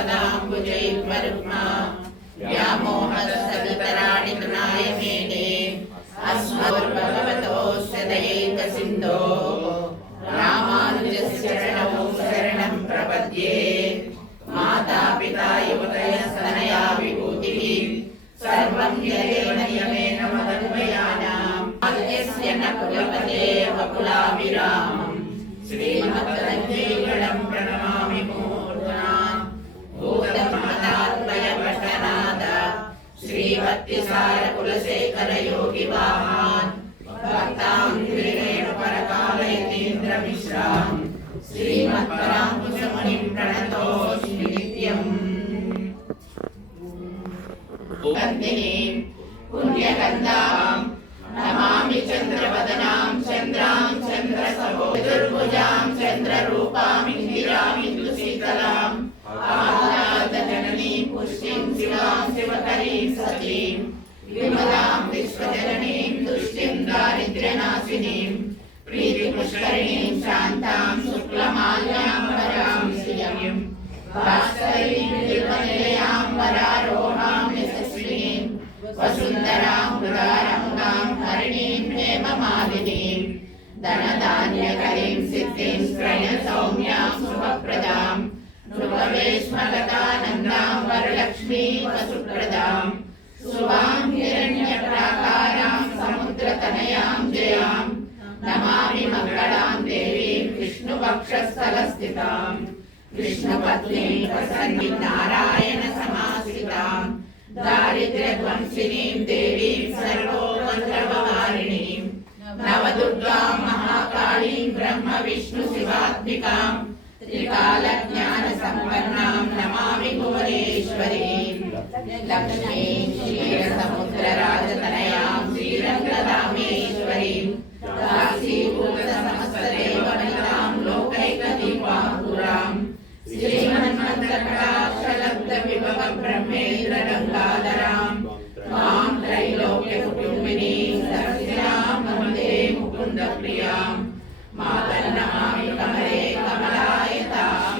कमलापदाम्बुजैर्वरुक्मा व्यामोहतस्तदितराणि तृणाय मेने अस्मद्भगवतोऽस्य दयैकसिन्धो रामानुजस्य चरणौ शरणं प्रपद्ये। माता पिता युवतयस्तनया विभूतिः सर्वं यदेव नियमेन मदन्वयानाम् आद्यस्य न कुलपते वकुलाभिरामम् श्रीमद्वन्दीगणं प्रणमामि मूर्ध्ना भूतमहदात्मयपठनाद श्रीभक्तिसारकुलशेखर योगिवाहान् भक्तां त्रिवेणुपरकालयतीन्द्रमिश्रान् श्रीमत्पराङ्कुशमुनिं प्रणतोऽस्मि नित्यम्। वन्दिनीं पुण्यगन्धां नमामि चन्द्रवदनां चन्द्रां चन्द्रसहोदुर्भुजां चन्द्ररूपां इन्दिरामिन्दुशीतलां आह्लादजननीं पुष्टिं शिवां शिवकरीं सतीं विमलां विश्वजननीं तुष्टिं दारिद्र्यनाशिनीं प्रीतिपुष्करिणीं शान्तां शुक्लमाल्याम्बरां श्रियं भास्करीं निर्मलयां वरारोहां यशस्विनीं वसुन्धरां उदारंगां हरिणीं हेममालिनीं धनधान्यकरीं सिद्धिं त्रयसौम्यां शुभप्रदां नृपवेश्मगतानन्दां वरलक्ष्मीं वसुप्रदां शुभां हिरण्यप्राकारां समुद्रतनयां जयां नमामि मङ्गलां देवीं विष्णुवक्षस्थलस्थितां विष्णुपत्नीं प्रसन्नीं नारायण समाश्रितां दारिद्र्यध्वंसिनीं देवीं सर्वोपद्रवहारिणीं नवदुर्गां महाकालीं ब्रह्म विष्णु शिवात्मिकां त्रिकालज्ञानसम्पन्नां नमामि भुवनेश्वरीं लक्ष्मीं क्षीरसमुद्रराजतनयां श्रीरङ्गधामेश्वरीं दासीभूतसमस्तदेववनितां लोकैकदीपाङ्कुरां श्रीमन्मन्त्रकटाक्षलब्धविभवब्रह्मेन्द्ररङ्गाधरां मां त्रैलोक्यकुटुम्बिनीं सरस्यां वन्दे मुकुन्दप्रियां मातर्नमामि कमले कमलायतां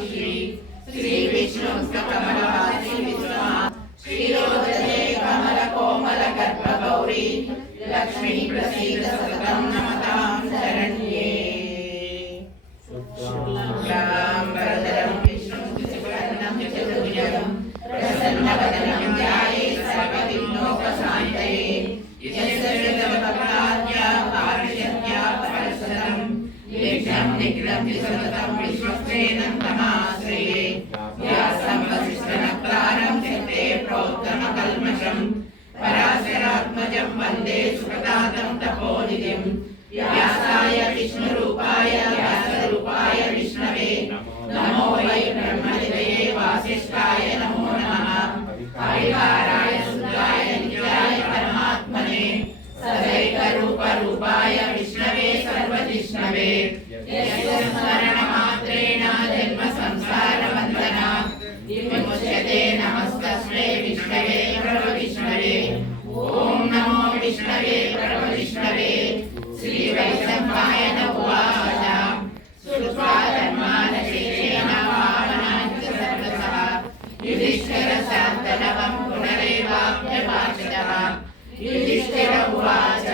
श्रीविष्णुकमलवासी विश्वा क्षीरोदये कमलकोमलगर्भगौरी लक्ष्मी प्रसीद सततं नमतां शरण्ये। शुक्लां वरदं विष्णुं शशिवर्णं चतुर्भुजं प्रसन्नवदनं ध्यायेत् सर्वविघ्नोपशान्तये। यस्य सर्वभक्ताद्या पारिषद्या परशतं विघ्नं निघ्नं सततं विश्वक्सेनं तमाश्रये। व्यासं वसिष्ठनप्तारं सिद्धे प्रोक्तमकल्मषं पराशरात्मजं वन्दे सुखदातं तपोनिधिं। व्यासाय विष्णुरूपाय व्यासरूपाय विष्णवे नमो वै ब्रह्मनिधये वासिष्ठाय नमो नमः। हरिहराय शुद्धाय नित्याय परमात्मने सदैकरूपरूपाय विष्णवे सर्वजिष्णवे यस्य स्मरणमात्रेण जन्म संसारबन्धना विमुच्यते। नमस्तस्मै विष्णवे प्रभविष्णवे। ॐ नमो विष्णवे प्रभविष्णवे। श्रीवैशम्पायन उवाच श्रुत्वा धर्मानशेषेण पावनाञ्च सर्वशः युधिष्ठिरशान्तनवं पुनरेवाप्यभाषितः। युधिष्ठिर उवाच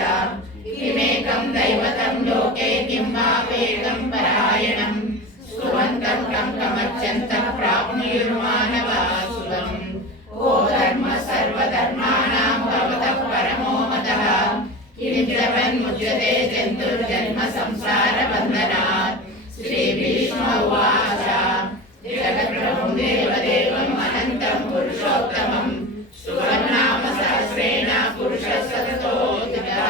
किमेकं दैवतं लोके किं वा वेदं परायणं स्तुवन्तं कं कमर्चन्तं प्राप्नुयुर्मानवाः शुभम्। को धर्म सर्वधर्माणां भवतः परमो मतः किञ्चवन्मुच्यते जन्तुर्जन्म संसारबन्धनात्। श्रीभीष्म उवाच जगत्प्रभुं देवदेवम् अनन्तं पुरुषोत्तमं सुवर्णाम सहस्रेण पुरुषः सततोऽधिकः।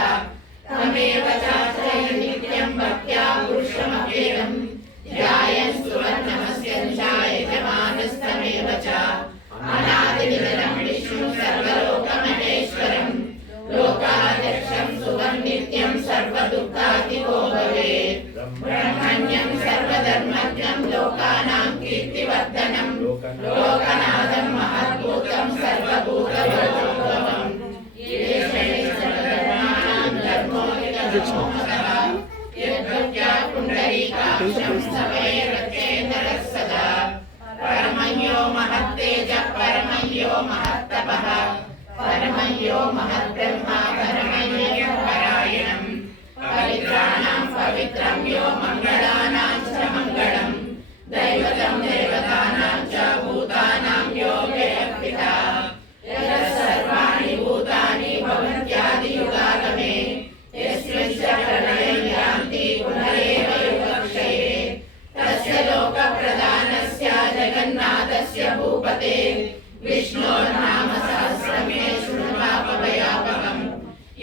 तमेव चाश्रय नित्यं भक्त्या पुरुषमव्ययम् ध्यायन् सुवर्णमस्यं च यजमानस्तमेव च। अनादिनिधनं विष्णुं सर्वलोकमहेश्वरं लोकाध्यक्षं सुवर्नित्यं सर्वदुःखातिको भवेत्। ब्रह्मण्यं सर्वधर्मज्ञं लोकानां कीर्तिवर्धनं लोकनाथं महद्भूतं सर्वभूतभवम्। सर्वधर्माणां धर्मोऽधिकतमो मतः यद्भक्त्या पुण्डरीकाक्षं सवैरचेतरः सदा। परमयो महत्ते यो महत्तपः परमं यो महद्ब्रह्मा परमं परायणं पवित्राणां पवित्रं यो मङ्गलानां च मङ्गलं दैवतं देवतानां च भूतानां यो व्ययपिता यः सर्वाणि भूतानि भवन्त्यादियुगागमे यस्मिन् च प्रलयं यान्ति पुनरेव युगक्षये तस्य लोकप्रदानस्य जगन्नाथस्य भूपते विष्णोर्नाम सहस्रमे शृण्वापभयापकम्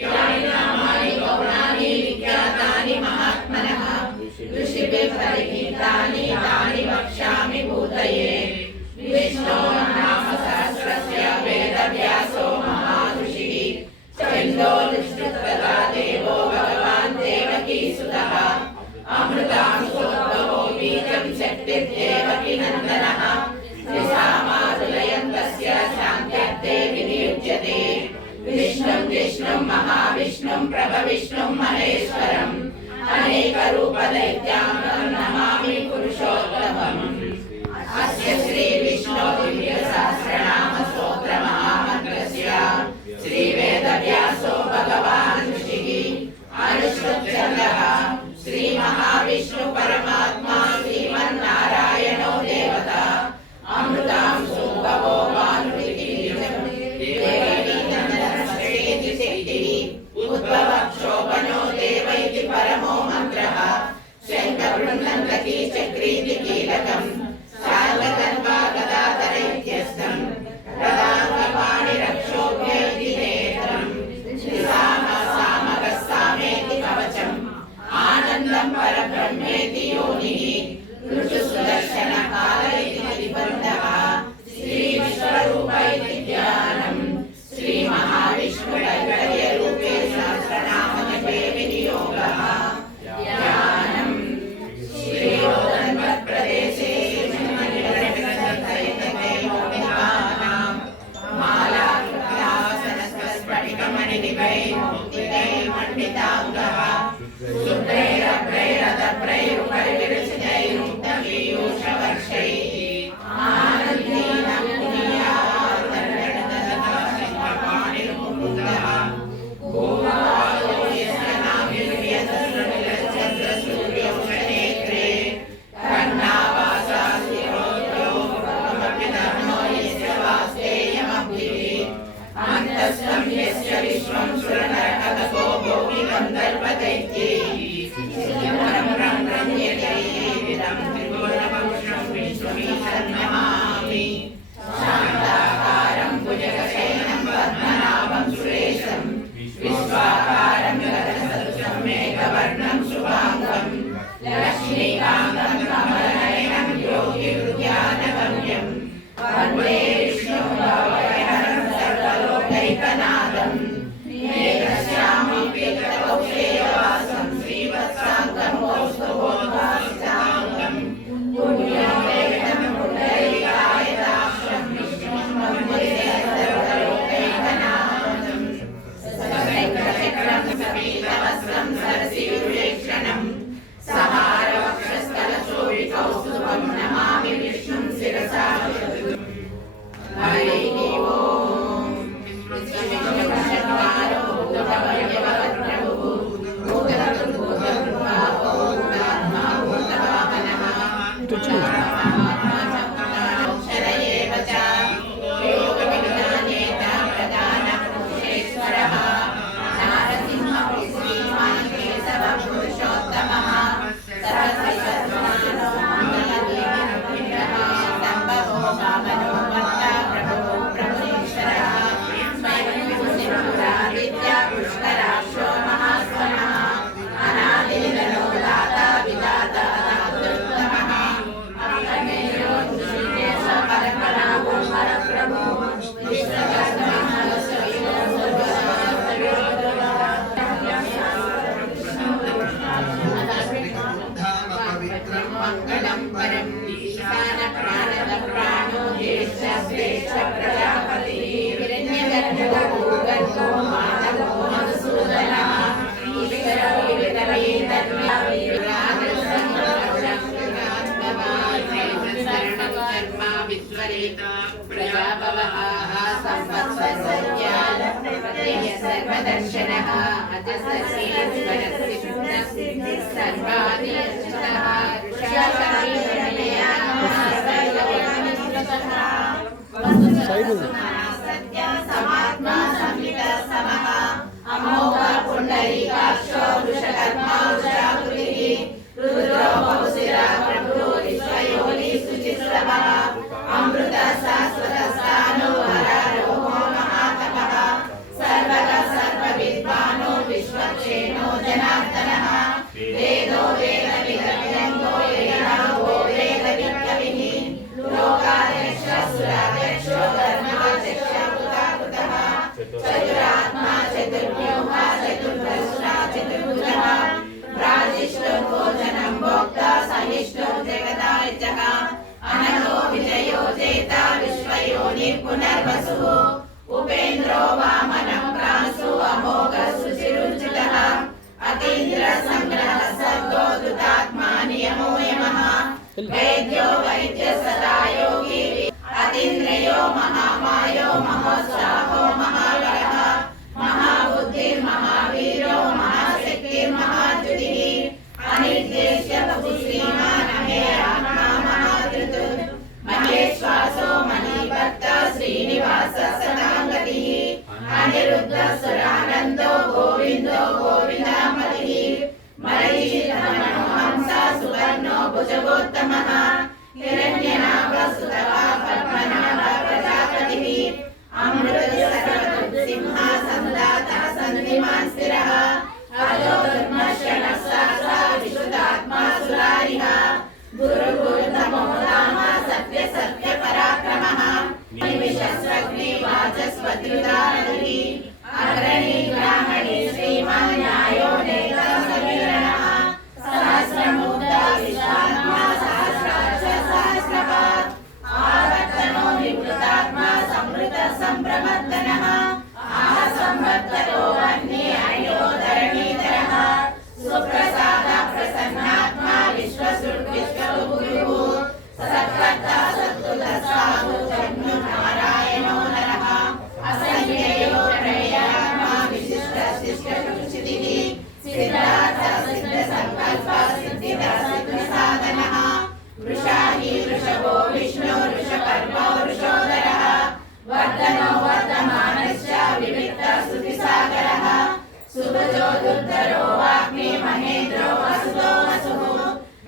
यानि नामानि गौणानि विख्यातानि महात्मनः ऋषिभिः परिगीतानि तानि वक्ष्यामि भूतये विष्णोर्नाम सहस्रस्य वेदव्यासो महाऋषिः छन्दोनिष्ठुतः देवो भगवान् देवकीसुतः अमृतांशोद्भवो बीजं शक्तिर्देवकी नन्दनः त्रिसामादुलयन्तस्य शान्त्यर्थे विनियुज्यते विष्णुं विष्णुं महाविष्णुं प्रभविष्णुं महेश्वरम् अनेकरूपदैत्याङ्गं नमामि पुरुषोत्तमम् अस्य श्रीविष्णो दिव्यसहस्रनाम स्तोत्रमहामन्त्रस्य श्रीवेदव्यासो भगवान् ऋषिः अनुष्ठुप्छन्दः श्रीमहाविष्णु परमात्मा श्रीमन्नारायणो देवता अमृतांशोद्भवो उद्भवक्षोभनो देव इति परमो मन्त्रः शङ्खवृन्दन्ती चक्रीति कीलकम् सार्वतन्वा गदाधरैत्यस्तम् प्रदाङ्गपाणिरक्षोभ्य इति नेत्रम् सामगस्सामेति कवचम् आनन्दं परब्रह्मेति योनिः ऋतुसुदर्शनकाल इति निबन्धः श्रीविश्वरूप इति ज्ञानम् श्रीमहाविष्णुकैङ्कर्यरूपे सहस्रनामजपे विनियोगः ज्ञानम् श्रीयोगन्वत्प्रदेशे मालास्फटिकमणिनिभैर्मण्डिताङ्गः शुभ्रैरभ्रैरतप्रैरुपरिविरचितैरुक्तपीयूषवर्षैः आनन्दीनं पुनीयादण्डनदपाणिर्मुकुन्दः भूमादो यस्य नाभिर्व्यसृणुलश्चन्द्रसूर्यौषनेत्रे कर्णावासा शिरोद्यो भवमपि धर्मो यस्य वास्तेयमब्धिः अन्तस्थं यस्य विश्वं सुरनरकतपो भोगि गन्धर्वदैत्यैः रम्यजैर्विदं त्रिभुवनपुरुषं विश्वमीशं नमामि शान्ताकारं भुजगशयनं पद्मनाभं सुरेशं विश्वाकारं गगनसदृशं मेघवर्णं शुभाङ्गं लक्ष्मीकान्तं कमलनयनं योगिहृद्यानगम्यं वन्दे विष्णुं भवभयहरं सर्वलोकैकनाथं मेघश्यामं पीतकौशेयवासं श्रीवत्साङ्गं कौस्तुभोद्भासिताङ्गं पुण्यं वेदं पुण्डरीकायदाक्षं विष्णुं वन्दे सर्वलोकैकनाथं सशङ्खचक्रं सपीतवस्त्रं सरसीरुलेक्षणं सहारवक्षस्थलशोभिकौस्तुभं नमामि विष्णुं शिरसा हरिः ओम् विश्वविष्णुशङ्कारो भूतभव्यवप्रभुः भूतभूतभूतभावो भूतात्मा भूतवाहनः अक्षर एव च योगविज्ञानेता प्रधानपुरुषेश्वरः नारसिंहः श्रीमान् केशवः पुरुषोत्तमः सहस्रशतमानो मङ्गलदीपः सम्भवो वामनो भट्टा प्रभुः प्रभुरीश्वरः स्वयंभूषिपुरादित्या पुष्कराक्षो महास्वनः अनादिनिधनो दाता विधाता दातृत्तमः अप्रमेयो ऋषिकेश परपराभो परप्रभो विश्वकर्मः मंगलम परम ईशान प्राणद प्राणो ज्येष्ठ श्रेष्ठ प्रजापति हिरण्यगर्भो भूगर्भो मानवो मधुसूदनः ईश्वरो वितरवे तन्वावीरागसंगोषं शरणं कर्म विश्वरेता प्रजापवः संवत्सरसंज्ञाः सर्वदर्शनः अजस्रसिद्धिः सर्वादियश्चः समात्मा संहित समः अमोघ पुंडरीकाक्षो वृषकर्मा वृषाकृतिः रुद्रो बहुशिरा प्रभुः विश्वयोनि शुचिस्रवः अमृत शाश्वत स्थानो हरारोहो महातपः सर्वग सर्वविद्वानो विश्वक्षेणो जनार्दनः वेदो वेद विदग्धो वेदावो वेद विद्कविः लोकाध्यक्ष सुराध्यक्षो धर्माध्यक्ष कुतः चतुरात्मा चतुर्व्यूहा चतुर्दृष्टा चतुर्भुजः राजिष्ठो भोजनं भोक्ता सहिष्णो जगदायजः अनलो विजयो जेता विश्वयोनि पुनर्वसुः उपेन्द्रो वामनं प्रांशु अमोघ सुचिरुचितः अतीन्द्र संग्रह सर्गो दुतात्मा नियमो यमः वैद्यो वैद्य सदा योगी अतीन्द्रियो महामायो महोत्साहो महाबलः महाबुद्धिर्महावीरो महाशक्तिर्महाद्युतिः अनिर्देश्य बहुश्रीमान् अमे आत्मा महाधृतुः महेश्वासो मणिभक्त श्रीनिवास सदागतिः अनिरुद्ध सुरानन्दो गोविन्दो गोविन्दमतिः मरीचिर्मणोहंस सुवर्णो भुजगोत्तमः हिरण्यनाभ सुतः पद्मनाभ प्रजापतिः अमृत सर्वसिंह संदाता सन्निमान् स्थिरः अजो धर्मशरणः सहसा विशुद्धात्मा सुरारिः गुरु गुरु नमो राम सत्य सत्य पराक्रमः निमिषस्वग्नि वाचस्पतिरुदारधिः अग्रणी ग्रामणी श्रीमान् न्यायो नेता समीरणः सहस्रमुद्रा विश्वात्मा सहस्राक्ष सहस्रपात् आवर्तनो निवृतात्मा संवृत संप्रमर्दनः आह संवर्तनो वह्नि अयो धरणीधरः सुप्रसाद प्रसन्नात्मा विश्वसृक् विश्वगुरुः सत्कर्ता सत्कुलसाधु जन्म नारायणो नरः असंख्ययो त्रयात्मा विशिष्ट शिष्ट रुचितिः सिद्धार्थ सिद्ध संकल्प सिद्धिद सिद्ध साधनः वृषाहि वृषभो विष्णु वृषपर्वो वृषोदरः वर्धनो वर्धमानश्च विविक्त स्तुतिसागरः सुभजो दुर्धरो वाग्मी महेन्द्रो वसुतो वसुः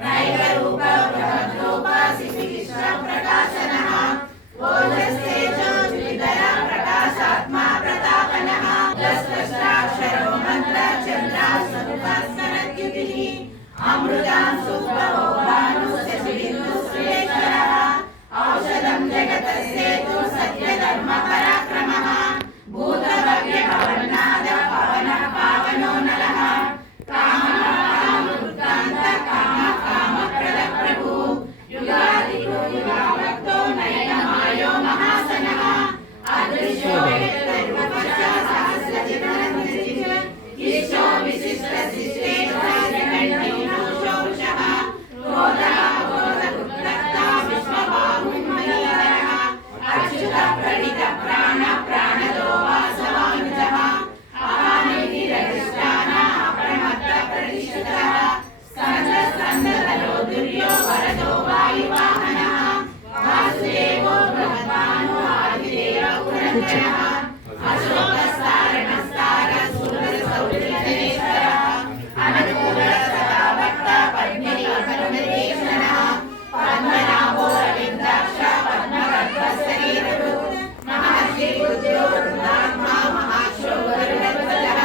नैकरूप बृहद्रूप शिशिकृष्ण प्रकाशनः ओजस्तेजो द्विधर प्रकाशात्मा प्रतापनः दशदशाक्षरो मन्त्र चन्द्रासमुपस्करद्युतिः अमृतां सुप्रभो भानु शशिबिन्दु सुरेश्वरः औषधं जगतस्येतु सत्यधर्म पराक्रमः भूतभव्य भवन्नाद पवन पावनो नलः कामकामुत्कान्त काम कामप्रद प्रभुः युगादिको युगावक्तो नयनमायो महासनः अदृश्यो वेदरूपश्च सहस्रजितनन्दिः ईशो विशिष्ट शिष्टेन्द्रजगण्डीनोषो वृषः क्रोधः क्रोधपुत्रक्ता विश्वबाहुमहीधरः अच्युत प्रणित प्राण प्राणदो वासवानुजः अपानिधिरधिष्ठान अप्रमत्त प्रतिष्ठितः स्कन्द स्कन्दधरो दुर्यो वरदो वायुवाहनः वासुदेवो बृहद्भानो आदिदेव पुरन्दरः अशोकस्तारणस्तार सूरसौरिधरेश्वरः अनुकूल सदा भक्त पद्मिनीपरमेश्वरः पद्मनाभो रविन्द्राक्ष पद्मगर्भशरीरः महर्षि बुद्ध्योर्नात्मा महाशो गरुडध्वजः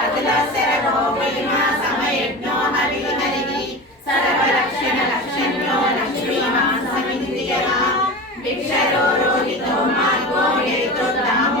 अतुलशरभो महिमा समयज्ञो हरिहरिः सर्वलक्षण लक्षण्यो लक्ष्मीमान् समिन्द्रियः भिक्षरो रोहितो मार्गो हेतुर्धाम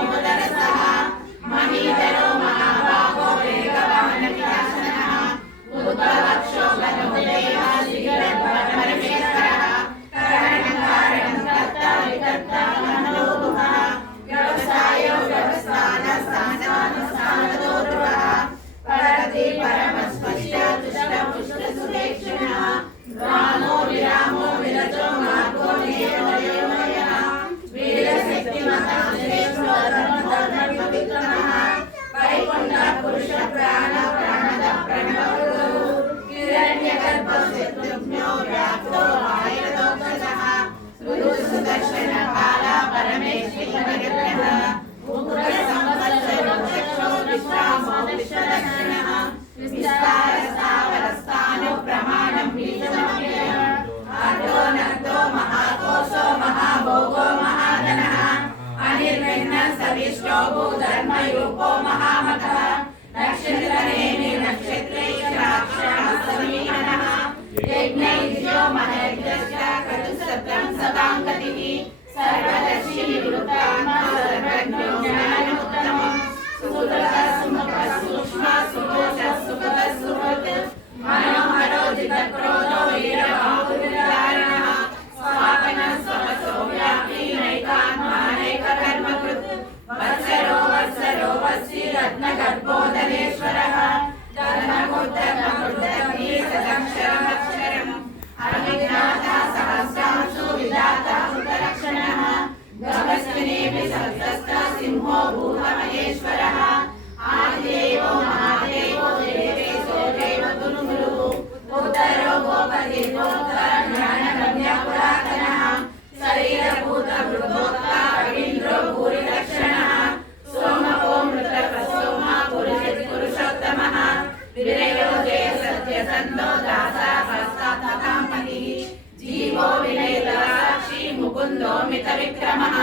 विक्रमः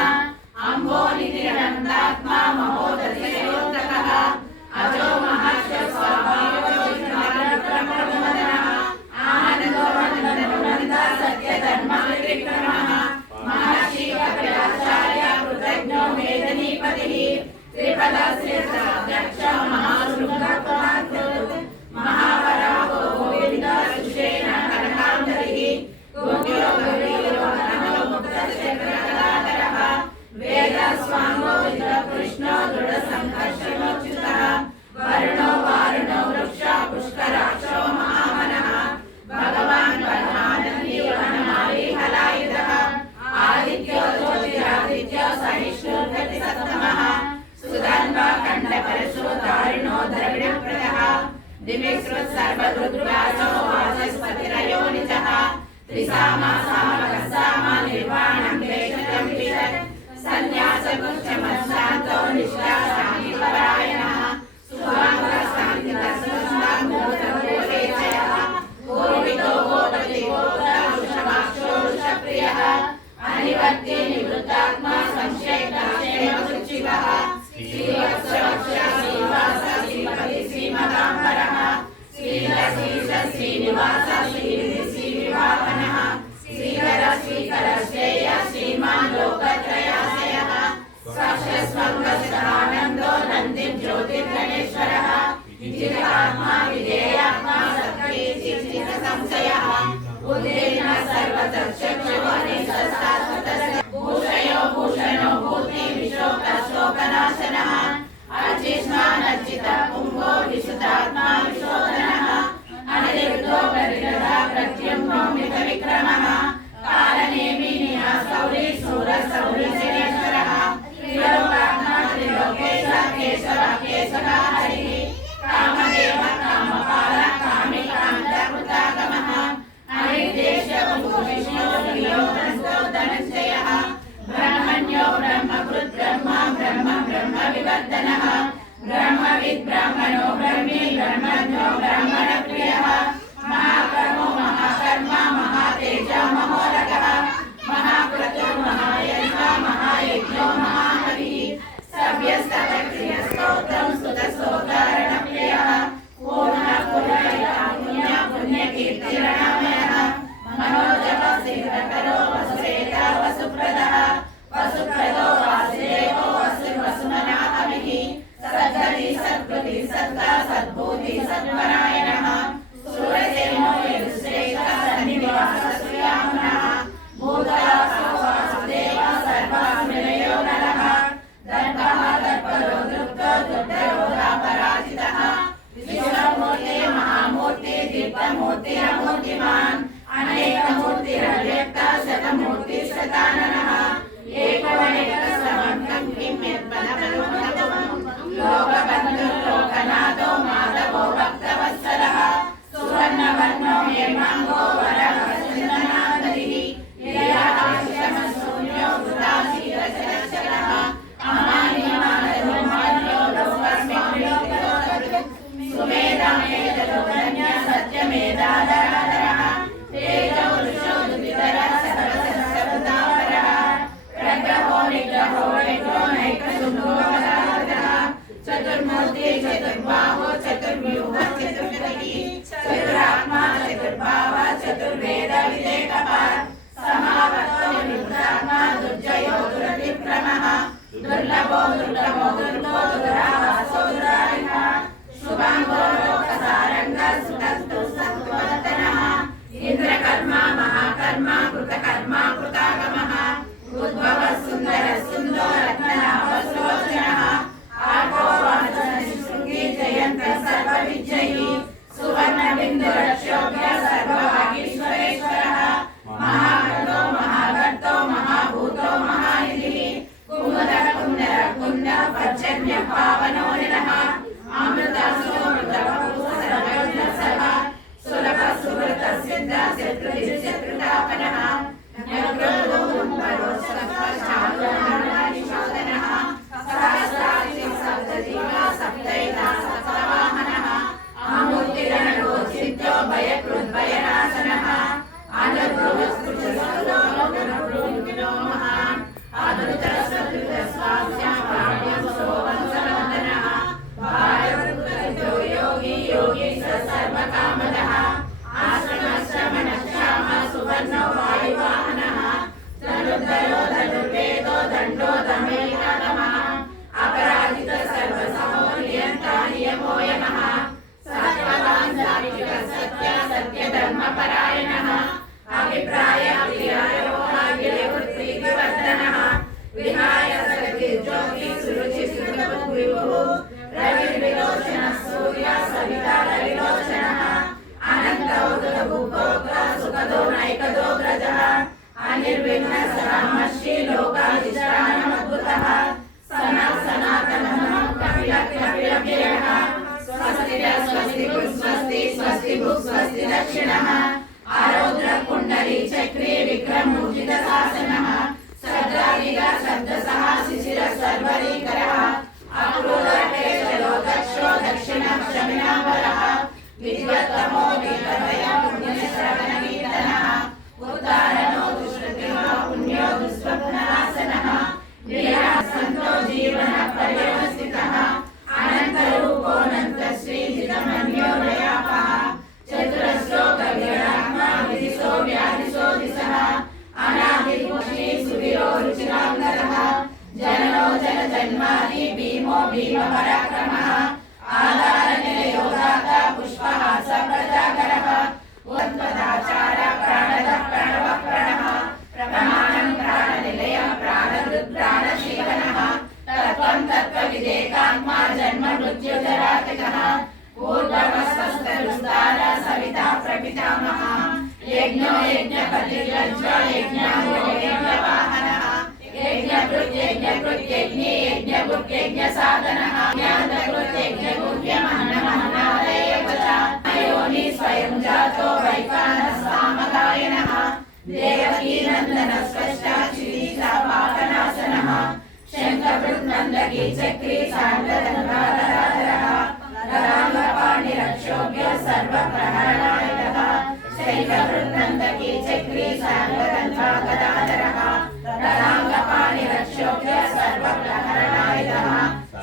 अम्बोनिधिरनन्दात्मा महोदधियोत्तकः अजो महाश्वस्वाभावोऽविक्रमः आनन्दो नन्दनन्दः सत्यधर्मविक्रमः महर्षि कपिलाचार्य कृतज्ञो वेदनीपतिः त्रिपदश्रेष्ठाध्यक्ष महाशृङ्गकुमारः महावराहो गोविन्द सुषेण कनकाम्बरिः गोप्यो गौरीयो नमो मुक्तशेखरकलाधरः वेदस्वाङ्गो कृष्णो दृढसङ्घर्षणोच्युतः वरुणो वारुणो वृक्ष पुष्कराक्षो महावनः भगवान् वरमानन्दी वनमाली हलायुधः आदित्यो ज्योतिरादित्यो सहिष्णुर्गतिसत्तमः सुधन्वा खण्डपरशो दारुणो द्रविणप्रदः दिविकृत् सर्वदुर्गासो वाचस्पतिरयो निजः त्रिसामा सामगसामा निर्वाणं वेषजं विशत् सन्न्यासगुच्छमशान्तो निष्ठाशान्तिपरायणः सुवाङ्गशान्तिदर्शनाङ्गोदगोलेचयः पूर्वितो गोपति गोपवृषभाक्षो वृषप्रियः अनिवर्ति निवृत्तात्मा संशयक्षेमशुचिवः श्रीवत्सवक्ष श्रीवास श्रीपति श्रीमदाम्बरः श्रीलशीष श्रीनिवास श्रीनिधि श्रीविभावनः श्रीकर श्रीकर श्रेय श्रीमान् लोकत्रयाश्रयः साक्षस्वङ्गशदानन्दो नन्दिं ज्योतिर्गणेश्वरः विजितात्मा विधेयात्मा सत्कीर्तिसंशयः उद्रेण सर्वतक्षक्षुवनिशस्तात्मतस्य भूषयो भूषणो भूति विशोकशोकनाशनः अर्चिष्मानर्चित पुंगो विशुद्धात्मा विशोधनः अनिरुद्धो गरिरः प्रत्युम्नो मितविक्रमः कालनेमिनिः सौरी शूरसौरी शनेश्वरः त्रिलोकात्मा त्रिलोकेश केशव केशवः हरिः कामदेव कामपाल कामिकान्तकृतागमः अनिर्देश्यवसु विष्णो नीलोदन्तो धनञ्जयः ब्रह्मण्यो ब्रह्मकृत् ब्रह्मा ब्रह्म ब्रह्मविवर्धनः ब्रह्मविद् ब्राह्मणो ब्रह्मी ब्रह्मज्ञो ब्राह्मणप्रियः महाकर्मो महाकर्मा महातेज महोरगः महाक्रतुः महायज्ञो महायज्ञो महाहविः सव्यस्तवक्रियस्तोत्रं स्तुतस्तोतारणप्रियः पुण्यकीर्तिरणमयः मनोजव सिद्धकरो वसुरेता वसुप्रदः वसुप्रदो वासुदेवो वसुमनाहविः सद्गति सद्गति सद्गा सद्भूति सत्परायणः भीमपराक्रमः आधारनिलयोदाता पुष्पहास प्रजाकरः उद्वदाचार प्राणदः प्रणवः प्रणः प्रमाणं प्राणनिलयं प्राणहृत् प्राणशीलनः तत्त्वं तत्त्वविदेकात्मा जन्म मृत्युजरातिकः पूर्वमस्वस्तरुस्तार सविता प्रपितामहः यज्ञो यज्ञपतिर्यज्ञ यज्ञाङ्गो यज्ञवाहनः यज्ञकृत् यज्ञकृत्यज्ञे यज्ञभुक् यज्ञसाधनः ज्ञानकृत् यज्ञगुह्यमन्नमन्नादयेव च योनि स्वयं जातो वैखानः सामगायनः देवकीनन्दनस्वष्टा क्षितिशापाकनाशनः शङ्खभृत् नन्दकी चक्री सार्वधर्माधराधरः गदाङ्गपाणिरक्षोभ्य सर्वप्रहरणायुधः शैलभृत् नन्दकी चक्री सार्वधर्मागदाधरः गदाङ्गपाणिरक्षोभ्य सर्वप्रहरणायुधः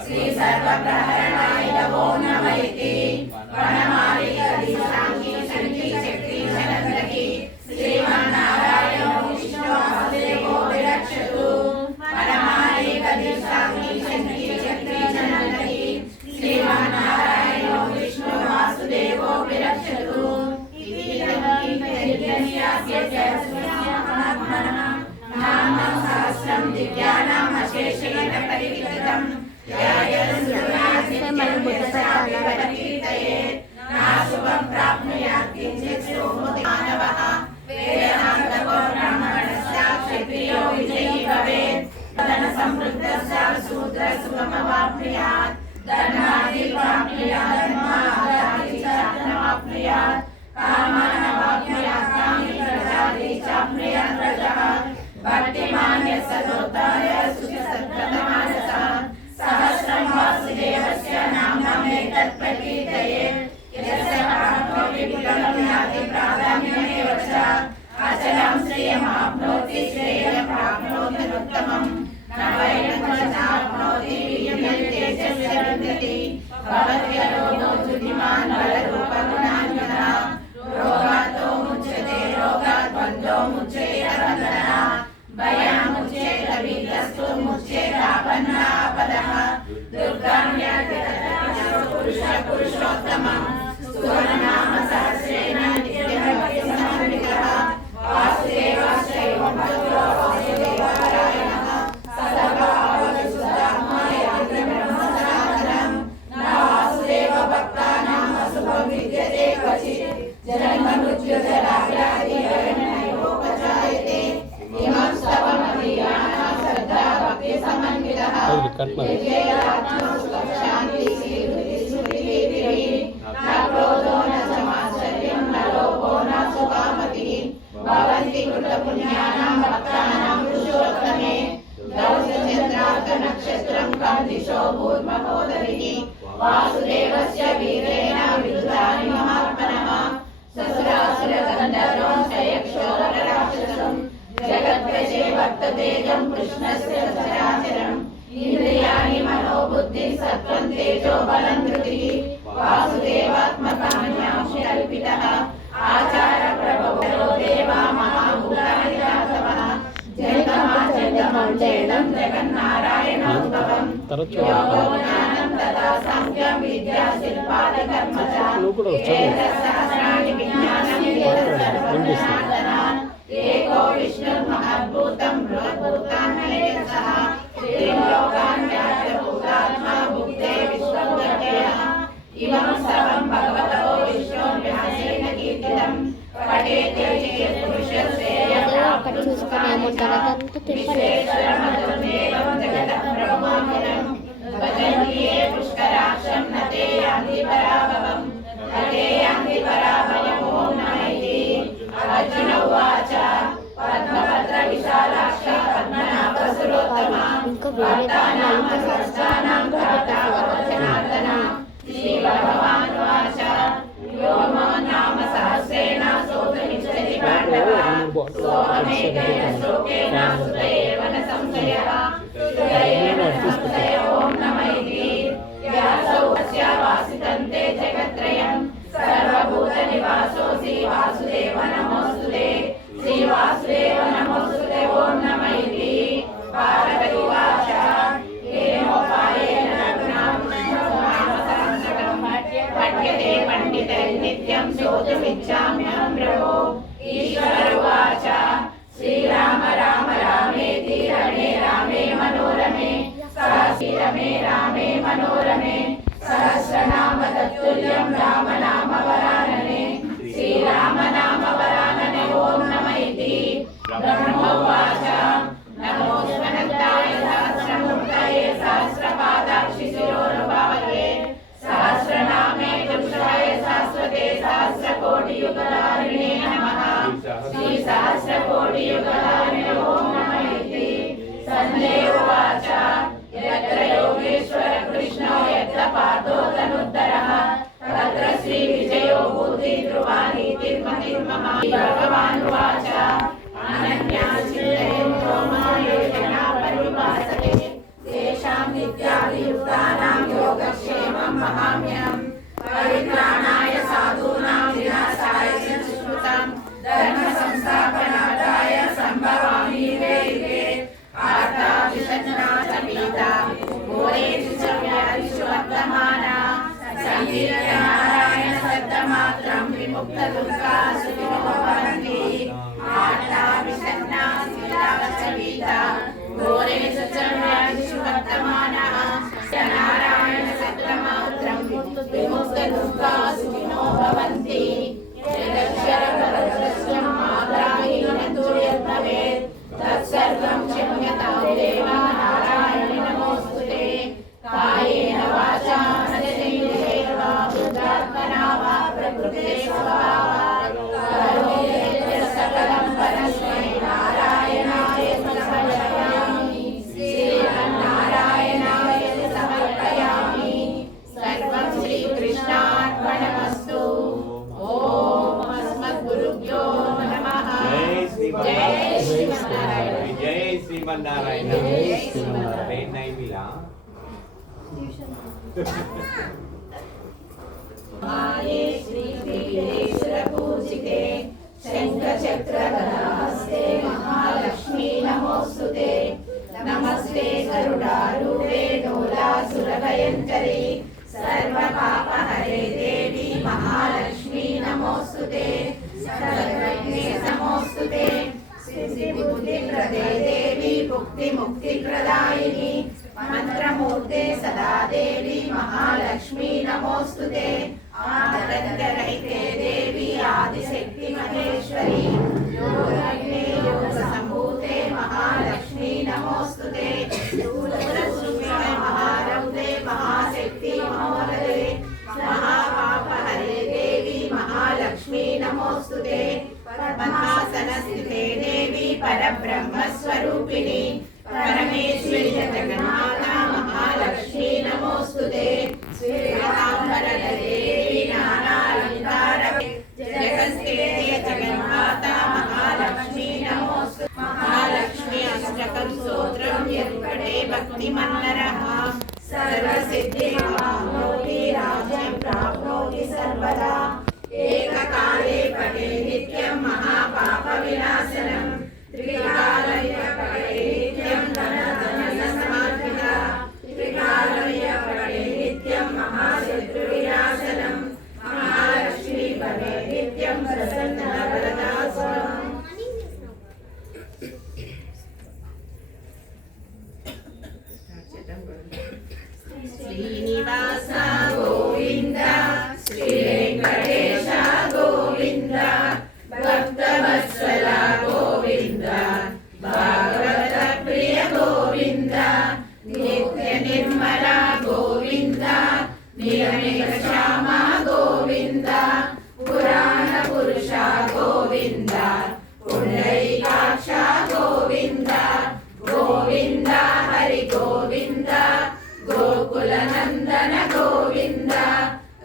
श्री सर्वप्रहरणायुधवो नमः इति वनमाली गदिशाङ्गी शङ्खी चक्री नन्दकी श्रीमन्नारायणो विष्णु वासुदेवो विरक्षतु वनमाली गदिशाङ्गी शङ्खी चक्री नन्दकी श्रीमन्नारायणो विष्णु वासुदेवो विरक्षतु नामं सहस्रं दिव्यानाम् अशेषेण परिविततं नाशुभं प्राप्नुयात् किञ्चित् सोमुति मानवः वेदान्तको ब्राह्मणस्य क्षत्रियो विजयी भवेत् धनसमृद्धस्य शूद्रसुखमवाप्नुयात् धर्मादि प्राप्नुयात् धर्मादादि च नवाप्नुयात् कामानवाप्नुयात् कामी प्रजादि चाप्नुयात् प्रजः भक्तिमान्य सदोत्ताय सुखसत्प्रतमानसः सहस्रं वासुदेवस्य नामम् एतत् प्रकीर्तयेत् यस्य प्राप्नो विपुलं याति प्राधान्यमेव च अचलं श्रेयमाप्नोति श्रेयं प्राप्नोति उत्तमम् न वैरत्वचाप्नोति वीर्यं विन्दति भवत्यरोगो जुनिमान् बलरूपगुणान्वितः रोगातो मुच्यते रोगात् बन्धो मुच्येत बन्धनः भयमुच्येत भीतस्तु मुच्येतापन्नापदः दुर्गं याति पुरुषोत्तमं स्तुवन्नाम सहस्रेण नित्यभक्तिसमन्वितः वासुदेवाश्रयो भक्तो वासुदेवपरायणः सर्वभावसुधात्मा याति ब्रह्मसनातनं न वासुदेवभक्तानाम् अशुभं विद्यते क्वचित् जन्ममृत्युजराव्याधिभयनैवोपजायते इमं स्तवमधियाना श्रद्धा भक्तिसमन्वितः क्रोधो न समाश्चर्यं न लोभो न सुकामतिः भवन्ति कृतपुण्यानां भक्तानां पुरुषोत्तमे दौशचन्द्रार्कनक्षत्रं कन्दिशो भूर्महोदरिः वासुदेवस्य वीरेण विदुतानि महात्मनः ससुरासुरगन्धर्वं च यक्षोरराक्षसं जगद्वजे वर्ततेजं कृष्णस्य सचराचरम् इंद्रियाणि मनोबुद्धिं सत्त्वं तेजो बलं धृतिः वासुदेवात्मकान्यांशि कल्पितः आचार प्रभवो देवा महाभूतानि राघवः जगन्नारायणं जगन्नारायणोद्भवम् योगो ज्ञानं तथा सांख्यं विद्या शिल्पादि कर्म च एतत्सहस्राणि विज्ञानं एको विष्णुर्महद्भूतं बृहद्भूतान्यनेकशः त्रिलोकान् व्याप्य भूतात्मा भुक्ते विश्वोदयः इमं सर्वं भगवतो विष्णुर्व्यासेन कीर्तितं पठेते चेत् पुरुषश्रेयः जगतः ब्रह्माण्डं भजन्ति ये पुष्कराक्षं न ते यान्ति पराभवम् ते यान्ति पराभवम् ॐ नमः इति अर्जुन उवाच पद्मभद्रविशालाक्ष पद्मनाभसुरोत्तमा भक्तानां सहस्राणां भ्राता वरजनार्दन श्रीभगवानुवाच यो मम नाम सहस्रेण स्तोतुमिच्छति पाण्डवः सोऽहमेकेन श्लोकेन सुत एव न संशयः ॐ नमः इति व्यासौ अस्यावासितं ते जगत्त्रयं सर्वभूतनिवासोऽसि वासुदेव नमोऽस्तुते श्रीवासुदेव नमोऽस्तुते ॐ नमः इति पार्वती उवाच हेमोपायेन रमे रामे मनोरमे सहस्रनाम तत्तुल्यं राम नाम वरानने श्रीराम नाम वरानने ओम नमः इति ब्रह्मोवाच नमोऽस्मदन्ताय सहस्रमूर्तये सहस्रपादाक्षिशिरोरुबाहवे सहस्रनामे पुरुषाय शाश्वते सहस्रकोटियुगधारिणे नमः श्री सहस्रकोटियुगधारिणे ओम नमः इति संजय उवाच यत्र योगेश्वर कृष्णो यत्र पार्थो धनुर्धरः तत्र श्री विजयो भूति ध्रुवा नीतिर्मतिर्मम भगवान् उवाच अनन्या चिन्तयन्तो मां ये जनाः पर्युपासते तेषां नित्याभियुक्तानां योगक्षेमं वहाम्यहम् परित्राणाय साधूनां विनाशाय च दुष्कृतां धर्म संस्थापनार्थाय सम्भवामि युगे युगे आर्ता विषण्णा च पीता घोरेषु च व्याधिषु वर्तमाना सङ्कीर्त्य नारायण शब्दमात्रं विमुक्तदुःखाः सुखिनो भवन्ति आर्ता विषण्णा च पीता घोरेषु च व्याधिषु वर्तमाना नारायण शब्दमात्रं विमुक्तदुःखाः सुखिनो भवन्ति यदक्षरपरस्य मात्राहीन तुर्यद्भवेत् तत्सर्वं क्षम्यतां देव नारायण नमोऽस्तुते कायेन वाचा मनसेन्द्रियैर्वा बुद्ध्यात्मना वा प्रकृते स्वभावात् करोमि यत् सकलं परस्मै नारायणाय समर्पयामि श्रीनारायणाय समर्पयामि सर्वं श्रीकृष्णार्पणमस्तु ओम अस्मद्गुरुभ्यो नमः जय श्रीमन्नारायण जय श्रीमन्नारायण ट्रेन नहीं मिला माये श्रीपीठेश्वर पूजिते शङ्खचक्रगदाहस्ते महालक्ष्मी नमोऽस्तुते नमस्ते गरुडारूढे डोलासुरभयङ्करी सर्वपापहरे देवी महालक्ष्मी नमोऽस्तुते सर्वज्ञे नमोऽस्तुते सिद्धिबुद्धिप्रदे देवी भुक्तिमुक्तिप्रदायिनी मंत्रमूर्ते सदा देवी महालक्ष्मी नमोऽस्तुते आदरहिते देवी आदिशक्ति महेश्वरी योगज्ञे योगसम्भूते महालक्ष्मी नमोऽस्तुते स्थूलसूक्ष्म महारौद्रे महाशक्ति महोदरे महापापहरे देवी महालक्ष्मी नमोऽस्तुते पद्मासनस्थिते देवी परब्रह्मस्वरूपिणी परमेश्वरी जगन्माता महालक्ष्मी नमोऽस्तुते श्रीरामवरदेवी नानालङ्कार जगन्स्थिते जगन्माता महालक्ष्मी नमोऽस्तुते महालक्ष्मी अष्टकं स्तोत्रं यत्पठे भक्तिमन्नरः सर्वसिद्धिमाप्नोति राज्यं प्राप्नोति सर्वदा एककाले पठे नित्यं महापापविनाशनं त्रिकालय पठे नित्यं धनसमार्जिता त्रिकालय पठे नित्यं महाशत्रुविनाशनं महालक्ष्मी भवे नित्यं प्रसन्नवरदा श्रीनिवास गोविंद श्री वेंकटेश गोविंद भक्तवत्सल गोविंद भागवत प्रिय गोविंद नित्य निर्मला गोविंद निरमेघ श्यामा गोविंद पुराण पुरुष गोविंद पुंडरीकाक्ष गोविंद गोविंद हरि गोविंद गोकुल नंदन गोविंद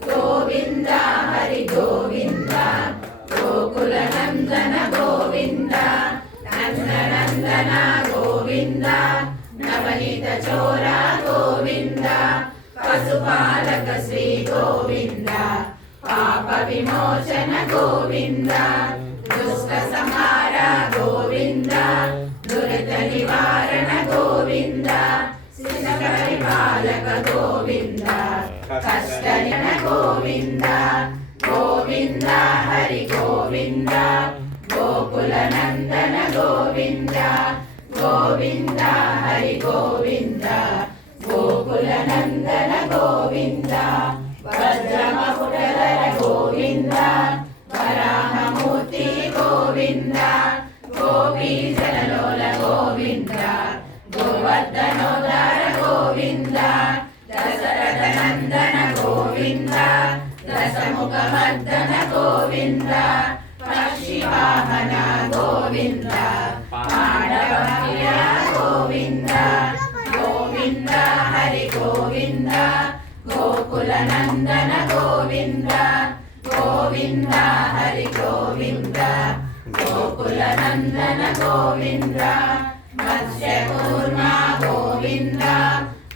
गोविंद हरि गोविंद गोकुल नंदन गोविंद नंदनंदन गोविंद नवनीत चोर गोविंद पशुपालक श्री गोविंद पाप विमोचन गोविंद दुष्ट संहार गोविंद दुरित निवारण गोविंद परिपालक गोविंद कष्टहरण गोविंद गोविंद हरि गोविंद गोकुल नंदन गोविंद गोविंद हरि गोविंद గోకులనందన గోవింద వజ్రమకుటధర గోవింద వరాహమూర్తి గోవింద గోపీజనలోల గోవింద గోవర్ధనోద్ధార గోవింద దశరథ నందన గోవింద దశముఖమర్దన గోవింద పక్షివాహన గోవింద పాండవప్రియ గోవింద గోవింద హరి గోవింద గోకులనందన గోవింద గోవింద హరి గోవింద గోకులనందన గోవింద మత్స్యకూర్మ గోవింద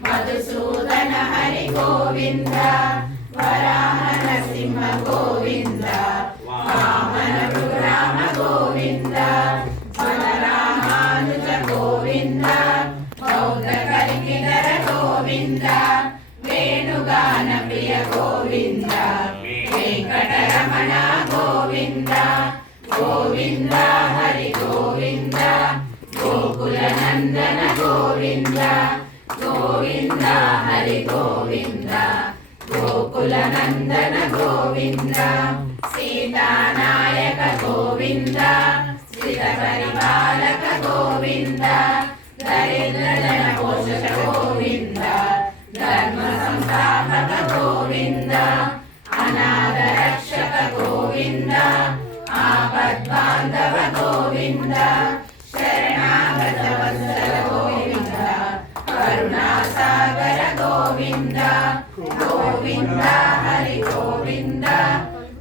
మధుసూదన హరి గోవింద వరాహ నరసింహ గోవింద వామన రామ గోవింద బలరామానుజ గోవింద బౌద్ధ కలికిధర గోవింద వేణుగాన ప్రియ గోవింద వెంకటరమణ గోవింద గోవింద హరి గోవింద గోకులనందన గోవింద గోవింద హరి గోవింద గోకులనందన గోవింద సీతానాయక గోవింద శ్రిత పరిపాలక గోవింద దరిద్రజన పోషక గోవింద ధర్మ సంస్థాపక గోవింద అనాథ రక్షక గోవింద ఆపద్బాంధవ గోవింద శరణాగత వత్సల గోవింద కరుణాసాగర గోవింద గోవింద హరి గోవింద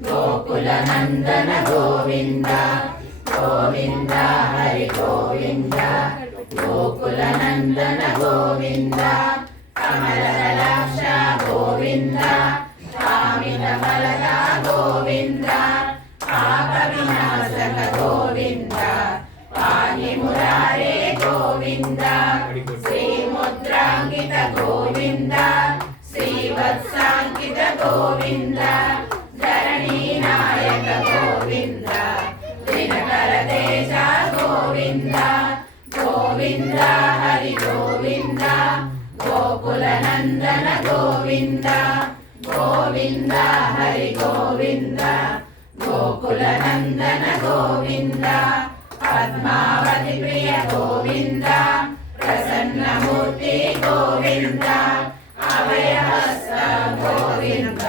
గోకులనందన గోవింద గోవింద హరి గోవింద గోకులనందన గోవింద కమలదలాక్ష గోవింద కామిత ఫలద గోవింద పాప వినాశక గోవింద పాణి మురారే గోవింద శ్రీముద్రాంకిత గోవింద శ్రీవత్సాంకిత గోవింద ధరణీ నాయక గోవింద దినకర తేజ గోవింద గోవింద హరి గోవింద గోకులనందన గోవింద గోవింద హరి గోవింద గోకులనందన గోవింద పద్మావతి ప్రియ గోవింద ప్రసన్నమూర్తి గోవింద అభయహస్త గోవింద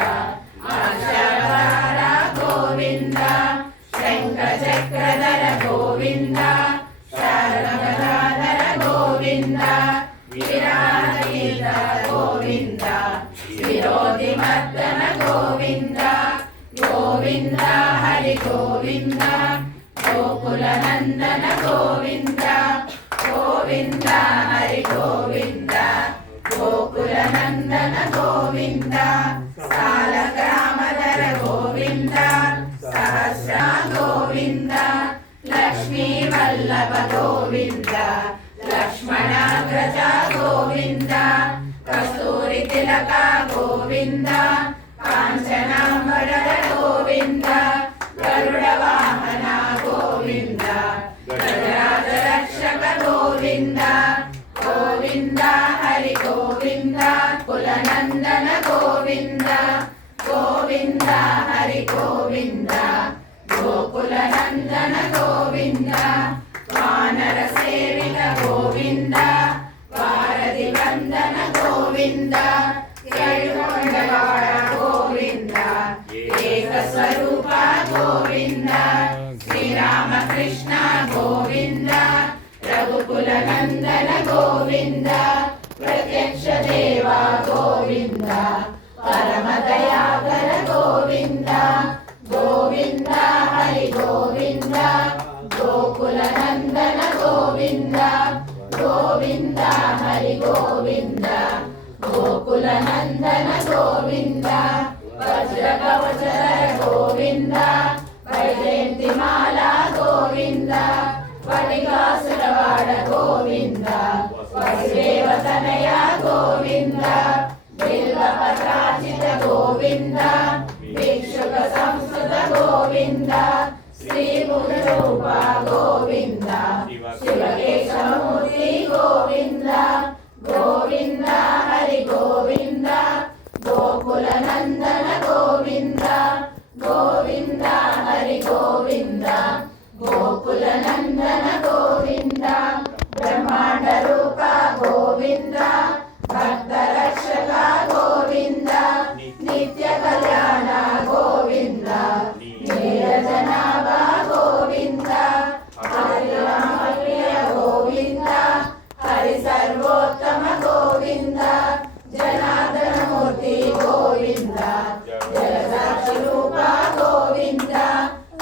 ఆశీర్వాద గోవింద శంఖచక్రధర గోవింద శరణగదాధర గోవింద విరాజీత గోవింద విరోధి మర్దన గోవింద గోవింద హరి గోవింద గోకులనందన గోవింద గోవింద హరి గోవింద గోకులనందన గోవింద సాలగ్రామధర గోవింద సహస్ర గోవింద లక్ష్మీ వల్లభ గోవింద లక్ష్మణాగ్రజ గోవింద కస్తూరి తిలక గోవింద కాంచనాంబర గోవింద గరుడ వాహన గోవింద గజరాజ రక్షక గోవింద గోవింద హరి గోవింద కులనందన గోవింద గోవింద హరి గోవింద గోకులనందన గోవింద వానర సేవిత గోవింద వారధి వందన గోవింద ఏడుకొండలవాడ గోవింద ఏకస్వరూప గోవింద శ్రీరామకృష్ణ గోవింద రఘుకులనందన గోవింద ప్రత్యక్ష దేవ గోవింద పరమదయాకర గోవింద గోవింద హరి గోవింద గోకులనందన గోవింద గోవింద హరి గోవింద గోకులనందన గోవింద వజ్రకవచధర గోవింద వైజయంతిమాల గోవింద వడికాసురవాడ గోవింద వసుదేవతనయ గోవింద బిల్వపత్రాచిత గోవింద భిక్షుక సంస్కృత గోవింద శ్రీ గురురూప గోవింద శివకేశవమూర్తి గోవింద గోవింద హరి గోవింద గోవింద భక్తరక్షక గోవింద నిత్య కళ్యాణ గోవింద నీరజనాభ గోవింద హరిరామప్రియ గోవింద హరి సర్వోత్తమ గోవింద జనార్దనమూర్తి గోవింద జలసాక్షి రూప గోవింద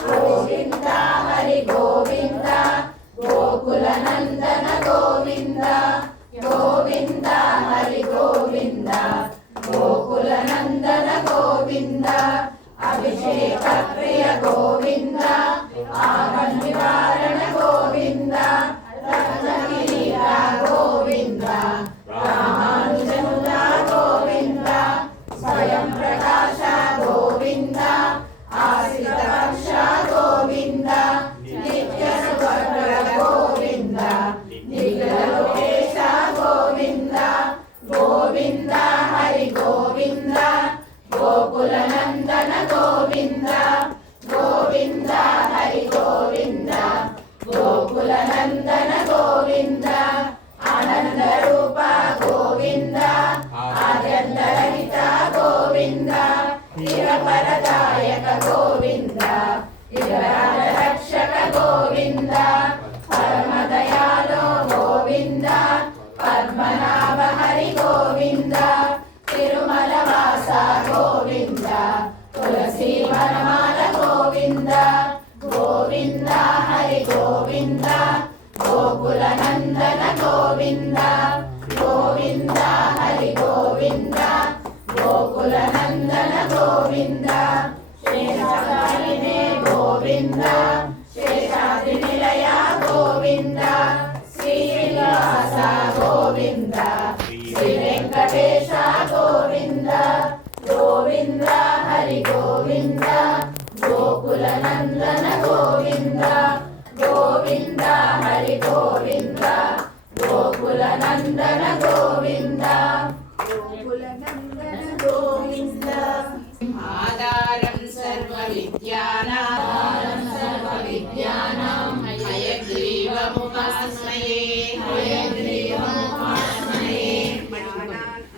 గోవింద హరి గోవింద గోకుల నందన గోవింద గోవింద హరి గోవింద గోకుల నందన గోవింద అభిషేక ప్రియ గోవింద ఆపన్ నివారణ గోవింద రత్నకిరీట గోవింద రామానుజనుల గోవింద స్వయం ప్రకాశ గోవింద ఆశ్రిత వక్ష గోవింద నిత్య సుభద్ర గోవింద నిఖిలలోకేశ గోవింద గోవింద హరి గోవింద గోకుల నందన గోవింద గోవింద హరి గోవింద గోకుల నందన గోవింద ఆనంద రూప గోవింద ఆద్యంతరహిత గోవింద నిరపరదాయక గోవింద విగ్రహాల రక్షక గోవింద పరమదయాలో గోవింద పద్మనాభ హరి గోవింద తిరుమల వాస గోవింద తులసి వనమాల గోవింద గోవింద హరి గోవింద గోకుల నందన గోవింద గోవింద హరి గోవింద గోకుల నందన గోవింద శేషాద్రినే గోవింద శేషాద్రి నిలయ గోవింద శ్రీనివాస గోవింద శ్రీ వెంకటేశ గోవింద గోవింద హరి గోవింద గోకుల నందన గోవింద గోవింద హరి గోవింద గోకుల నందన గోవింద గోకుల నందన గోవింద ఆధారం సర్వ విద్యానాం హయగ్రీవముపాస్మయే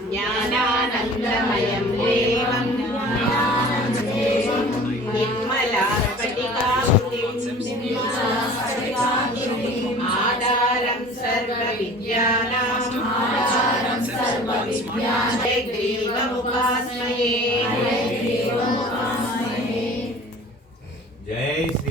జ్ఞానానందమయం దేవం నిర్మలాస్ఫటికాకృతిం ఆధారం సర్వ విద్యానాం హయగ్రీవముపాస్మయే జై శ్రీ